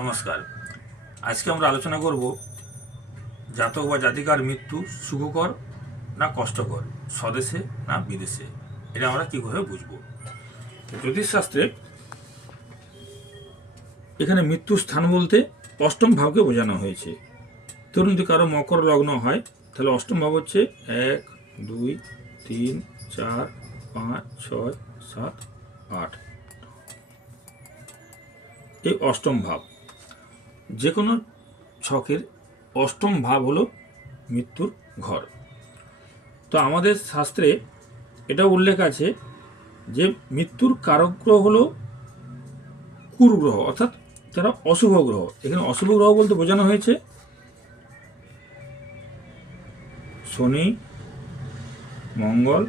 নমস্কার। আজকে আমরা আলোচনা করব জাতক বা জাতিকার মৃত্যু সুখকর না কষ্টকর, স্বদেশে না বিদেশে? এটা আমরা কীভাবে বুঝব? জ্যোতিষশাস্ত্রে এখানে মৃত্যু স্থান বলতে অষ্টম ভাবকে বোঝানো হয়েছে। ধরুন যদি কারও মকর লগ্ন হয়, তাহলে অষ্টম ভাব হচ্ছে এক, দুই, তিন, চার, পাঁচ, ছয়, সাত, আট। এই অষ্টম ভাব। যে কোনো ছকের অষ্টম ভাব হলো মৃত্যুর ঘর। তো আমাদের শাস্ত্রে এটা উল্লেখ আছে যে মৃত্যুর কারক গ্রহ হলো কুরগ্রহ, অর্থাৎ যারা অশুভ গ্রহ। এখানে অশুভ গ্রহ বলতে বোঝানো হয়েছে। শনি, মঙ্গল,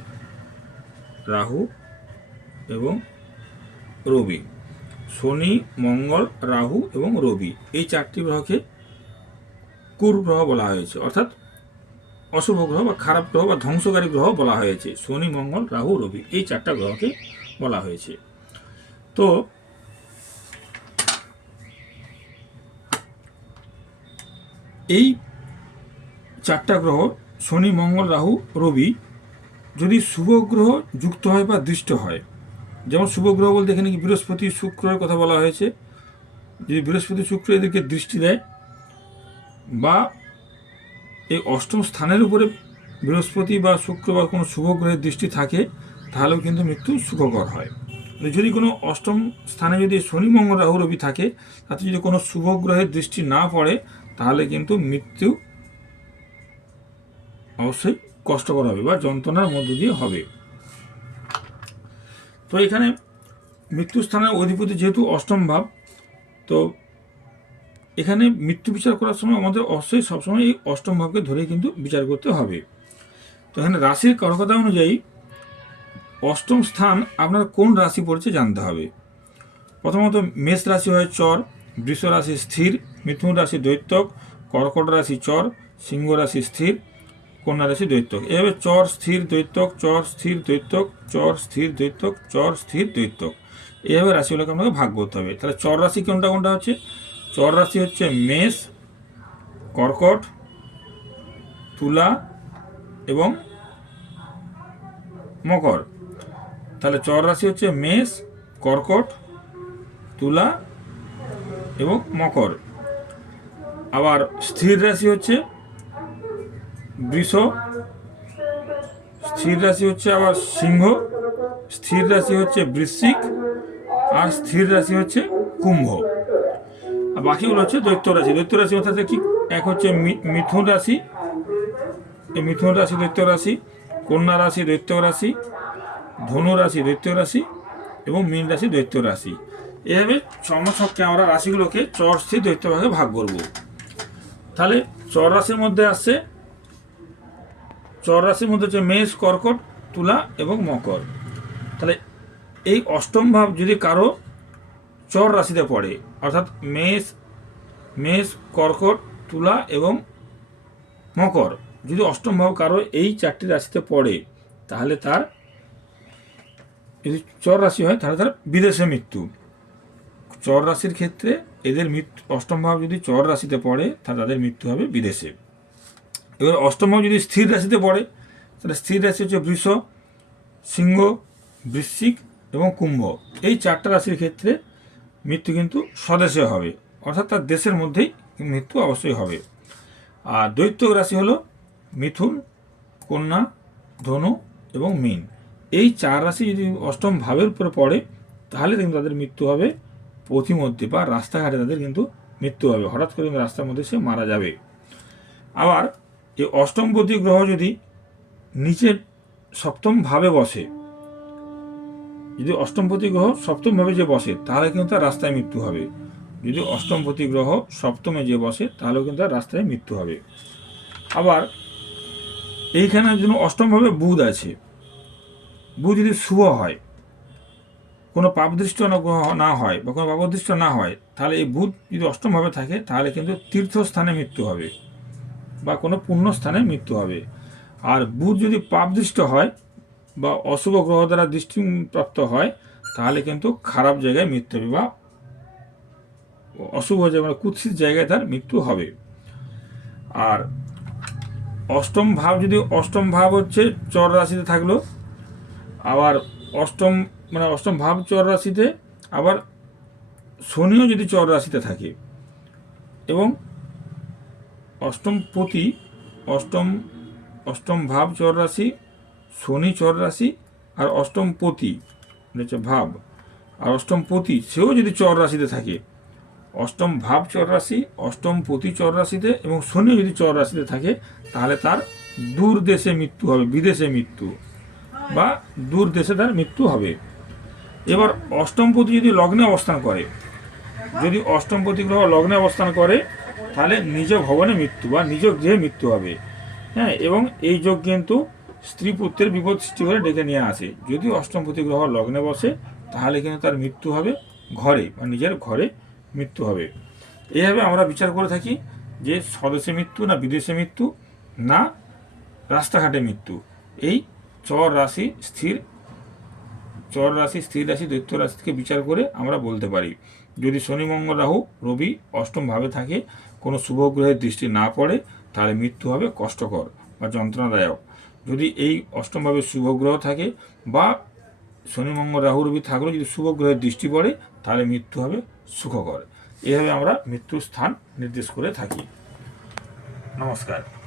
রাহু এবং রবি। শনি, মঙ্গল, রাহু এবং রবি। এই চারটি গ্রহকে কুর গ্রহ বলা হয়েছে। অর্থাৎ অশুভ গ্রহ বা খারাপ গ্রহ বা ধ্বংসকারী গ্রহ বলা হয়েছে। শনি, মঙ্গল, রাহু, রবি এই চারটা গ্রহকে বলা হয়েছে। তো এই চারটা গ্রহ, শনি, মঙ্গল, রাহু, রবি যদি শুভ গ্রহ যুক্ত হয় বা দৃষ্ট হয় যেমন শুভ গ্রহ বলতে এখানে কি বৃহস্পতি, শুক্রের কথা বলা হয়েছে। যদি বৃহস্পতি, শুক্র এদেরকে দৃষ্টি দেয়, বা এই অষ্টম স্থানের উপরে বৃহস্পতি বা শুক্র বা কোনো শুভ গ্রহের দৃষ্টি থাকে, তাহলেও কিন্তু মৃত্যু সুখকর হয়। যদি কোনো অষ্টম স্থানে যদি শনি, মঙ্গল, রাহু, রবি থাকে, তাতে যদি কোনো শুভ গ্রহের দৃষ্টি না পড়ে, তাহলে কিন্তু মৃত্যু অবশ্যই কষ্টকর হবে বা যন্ত্রণার মধ্য দিয়ে হবে। তো এখানে মৃত্যুস্থানের অধিপতি যেহেতু অষ্টম ভাব, তো এখানে মৃত্যু বিচার করার সময় আমাদের অবশ্যই সবসময় এই অষ্টম ভাবকে ধরে কিন্তু বিচার করতে হবে। তো এখানে রাশির কারকতা অনুযায়ী অষ্টম স্থান আপনার কোন রাশি পড়ছে জানতে হবে। প্রথমত মেষ রাশি হয় চর, বৃষ রাশি স্থির, মিথুন রাশি দৈত্যক, কর্কট রাশি চর, সিংহ রাশি স্থির কন্যা রাশি দৈত্যক। এভাবে চর, স্থির দৈত্যক, চর, স্থির দৈত্যক, চর, স্থির দৈত্যক, চর, স্থির দৈত্যক। এভাবে রাশিগুলোকে আপনাকে ভাগ করতে হবে। তাহলে চর রাশি কোনটা কোনটা হচ্ছে? চর রাশি হচ্ছে মেষ, কর্কট, তুলা এবং মকর। তাহলে চর রাশি হচ্ছে মেষ, কর্কট, তুলা এবং মকর। আবার স্থির রাশি হচ্ছে বৃষ। স্থির রাশি হচ্ছে আবার সিংহ। স্থির রাশি হচ্ছে বৃশ্চিক আর স্থির রাশি হচ্ছে কুম্ভ। আর বাকিগুলো হচ্ছে দৈত্য রাশি। দৈত্য রাশি অর্থাৎ কি এক হচ্ছে মিথুন রাশি। এই মিথুন রাশি দৈত্য রাশি, কন্যা রাশি দৈত্য রাশি, ধনু রাশি দৈত্য রাশি এবং মীন রাশি দৈত্য রাশি। এভাবে চর্মছককে আমরা রাশিগুলোকে চর স্থির দৈত্যভাগে ভাগ করব। তাহলে চর রাশির মধ্যে আসছে চর রাশির মধ্যে হচ্ছে মেষ, কর্কট, তুলা এবং মকর। তাহলে এই অষ্টম ভাব যদি কারও চর রাশিতে পড়ে, অর্থাৎ মেষ মেষ, কর্কট, তুলা এবং মকর, যদি অষ্টম ভাব কারও এই চারটি রাশিতে পড়ে, তাহলে তার যদি চর রাশি হয়, তাহলে তার বিদেশে মৃত্যু। চর রাশির ক্ষেত্রে এদের মৃত্যু, অষ্টম ভাব যদি চর রাশিতে পড়ে, তাহলে তাদের মৃত্যু হবে বিদেশে। এবার অষ্টম ভাব যদি স্থির রাশিতে পড়ে, তাহলে স্থির রাশি হচ্ছে বৃষ, সিংহ, বৃশ্চিক এবং কুম্ভ। এই চারটা রাশির ক্ষেত্রে মৃত্যু কিন্তু স্বদেশে হবে। অর্থাৎ তার দেশের মধ্যেই মৃত্যু অবশ্যই হবে। আর দৈত্য রাশি হলো মিথুন, কন্যা, ধনু এবং মীন। এই চার রাশি যদি অষ্টম ভাবের উপরে পড়ে, তাহলে কিন্তু তাদের মৃত্যু হবে পথিমধ্যে বা রাস্তাঘাটে তাদের কিন্তু মৃত্যু হবে। হঠাৎ করে রাস্তার মধ্যে সে মারা যাবে। আবার এই অষ্টমপতি গ্রহ যদি নিচের সপ্তম ভাবে বসে, যদি অষ্টমপতি গ্রহ সপ্তম ভাবে যে বসে, তাহলে কিন্তু তার রাস্তায় মৃত্যু হবে। যদি অষ্টমপতি গ্রহ সপ্তমে যে বসে, তাহলেও কিন্তু তার রাস্তায় মৃত্যু হবে। আবার এইখানে জন্য অষ্টমভাবে বুধ আছে, বুধ যদি শুভ হয়, কোনো পাপদৃষ্ট গ্রহ- না হয় বা কোনো পাপদৃষ্ট না হয়, তাহলে এই বুধ যদি অষ্টমভাবে থাকে, তাহলে কিন্তু তীর্থস্থানে মৃত্যু হবে। বা কোনো পুণ্য স্থানে মৃত্যু হবে। আর বুধ যদি পাপদৃষ্ট হয় বা অশুভ গ্রহ দ্বারা দৃষ্টিপ্রাপ্ত হয়, তাহলে কিন্তু খারাপ জায়গায় মৃত্যু হবে বা অশুভ জায়গা মানে কুৎসিত জায়গায় তার মৃত্যু হবে। আর অষ্টম ভাব যদি অষ্টম ভাব হচ্ছে চর রাশিতে থাকল, আবার অষ্টম মানে অষ্টম ভাব চর রাশিতে, আবার শনিও যদি চর রাশিতে থাকে এবং অষ্টম পতি, অষ্টম অষ্টম ভাব চর রাশি শনি চর রাশি আর অষ্টম পতি মানে হচ্ছে ভাব। আর অষ্টম পতি, সেও যদি চর রাশিতে থাকে, অষ্টম ভাব চর রাশি অষ্টম পতি চর রাশিতে এবং শনি যদি চর রাশিতে থাকে, তাহলে তার দূর দেশে মৃত্যু হবে, বিদেশে মৃত্যু, বা দূর দেশে তার মৃত্যু হবে। এবার অষ্টমপতি যদি লগ্নে অবস্থান করে, যদি অষ্টমপতি গ্রহ লগ্নে অবস্থান করে তাহলে নিজ ভবনে মৃত্যু বা নিজ গৃহে মৃত্যু হবে। হ্যাঁ এবং এই যোগ কিন্তু স্ত্রী পুত্রের বিপদ সৃষ্টি করে ডেকে নিয়ে আসে। যদি অষ্টমপতি গ্রহ লগ্নে বসে, তাহলে কিন্তু তার মৃত্যু হবে ঘরে বা নিজের ঘরে মৃত্যু হবে। এইভাবে আমরা বিচার করে থাকি যে স্বদেশে মৃত্যু না বিদেশে মৃত্যু না রাস্তাঘাটে মৃত্যু। এই চর রাশি স্থির চর রাশি, স্থির রাশি, দৈত্য রাশি থেকে বিচার করে আমরা বলতে পারি। যদি শনি, মঙ্গল, রাহু, রবি অষ্টম ভাবে থাকে, কোনো শুভ গ্রহের দৃষ্টি না পড়ে, তাহলে মৃত্যু হবে কষ্টকর বা যন্ত্রণাদায়ক। যদি এই অষ্টমভাবে শুভ গ্রহ থাকে বা শনি, মঙ্গল, রাহু, রবি থাকলেও যদি শুভ গ্রহের দৃষ্টি পড়ে, তাহলে মৃত্যু হবে সুখকর। এভাবে আমরা মৃত্যুর স্থান নির্দেশ করে থাকি। নমস্কার।